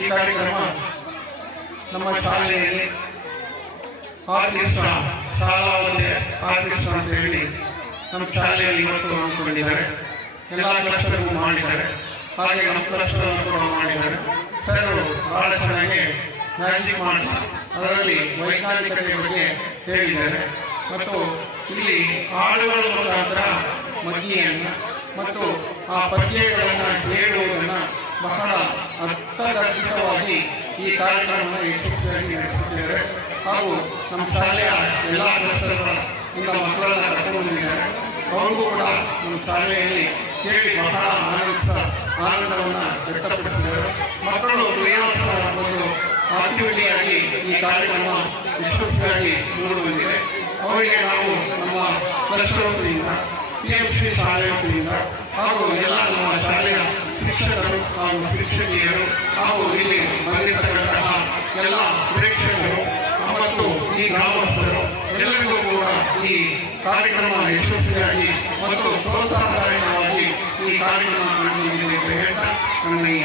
ಈ ಕಾರ್ಯಕ್ರಮ ನಮ್ಮ ಶಾಲೆಯಲ್ಲಿ ಆರ್ಕೆಸ್ಟ್ರಾ ಶಾಲಾವಧಿ ಆರ್ಕೆಸ್ಟ್ರಾ ಅಂತ ಹೇಳಿ ನಮ್ಮ ಶಾಲೆಯಲ್ಲಿ ಇವತ್ತು ಹಮ್ಮಿಕೊಂಡಿದ್ದಾರೆ. ಎಲ್ಲ ಕ್ಲಸ್ಟರ್ಗೂ ಮಾಡಿದ್ದಾರೆ. ಹಾಗೆ ನಮ್ಮ ಕ್ಲಸ್ಟರ್ ಕೂಡ ಮಾಡಿದ್ದಾರೆ. ಸರ್, ಬಹಳ ಚೆನ್ನಾಗಿ ಮ್ಯಾಜಿಕ್ ಮಾಡಿಸಿ ಅದರಲ್ಲಿ ವೈಜ್ಞಾನಿಕತೆ ಬಗ್ಗೆ ಹೇಳಿದ್ದಾರೆ. ಮತ್ತು ಇಲ್ಲಿ ಹಾಡುಗಳ ಮುಖಾಂತರ ಮಗ್ಗಿಯನ್ನು ಮತ್ತು ಆ ಪದ್ಯಗಳನ್ನು ಹೇಳುವುದನ್ನು ಅರ್ಥಗರ್ಭಿತವಾಗಿ ಈ ಕಾರ್ಯಕ್ರಮವನ್ನು ಯಶಸ್ವಿಯಾಗಿ ನಡೆಸುತ್ತಿದ್ದಾರೆ. ಹಾಗೂ ನಮ್ಮ ಶಾಲೆಯ ಎಲ್ಲ ಇಂದ ಮಕ್ಕಳನ್ನು ಕರ್ಕೊಂಡಿದ್ದಾರೆ ಅವ್ರಿಗೂ ಕೂಡ ನಮ್ಮ ಶಾಲೆಯಲ್ಲಿ ಕೇಳಿ ಬಹಳ ಆನಂದಿಸ, ಆನಂದವನ್ನು ವ್ಯಕ್ತಪಡಿಸಿದ್ದಾರೆ. ಮಕ್ಕಳು ಕ್ರಿಯಾಸನ ಒಂದು ಆಕ್ಟಿವಿಟಿಯಾಗಿ ಈ ಕಾರ್ಯಕ್ರಮ ಯಶಸ್ವಿಯಾಗಿ ಮೂಡಿ ಅವರಿಗೆ ನಾವು ನಮ್ಮ ಪರಿಶ್ರಮದಿಂದ ಪಿ ಎಂ ಶ್ರೀ ಶಾಲೆ ಹಾಗೂ ಎಲ್ಲ ನಮ್ಮ ಶಾಲೆಯ ಶಿಕ್ಷಕರು ಹಾಗೂ ಶಿಕ್ಷಕಿಯರು ಎಲ್ಲ ಪ್ರೇಕ್ಷಕರು ಮತ್ತು ಈ ಗ್ರಾಮಸ್ಥರು ಎಲ್ಲರಿಗೂ ಕೂಡ ಈ ಕಾರ್ಯಕ್ರಮ ಯಶಸ್ವಿಯಾಗಿ ಮತ್ತು ಪ್ರೋತ್ಸಾಹದಾಯಕವಾಗಿ ಈ ಕಾರ್ಯಕ್ರಮ ನಡೆದಿದೆ ಅಂತ ಹೇಳ್ತಾ ನನ್ನ ಈ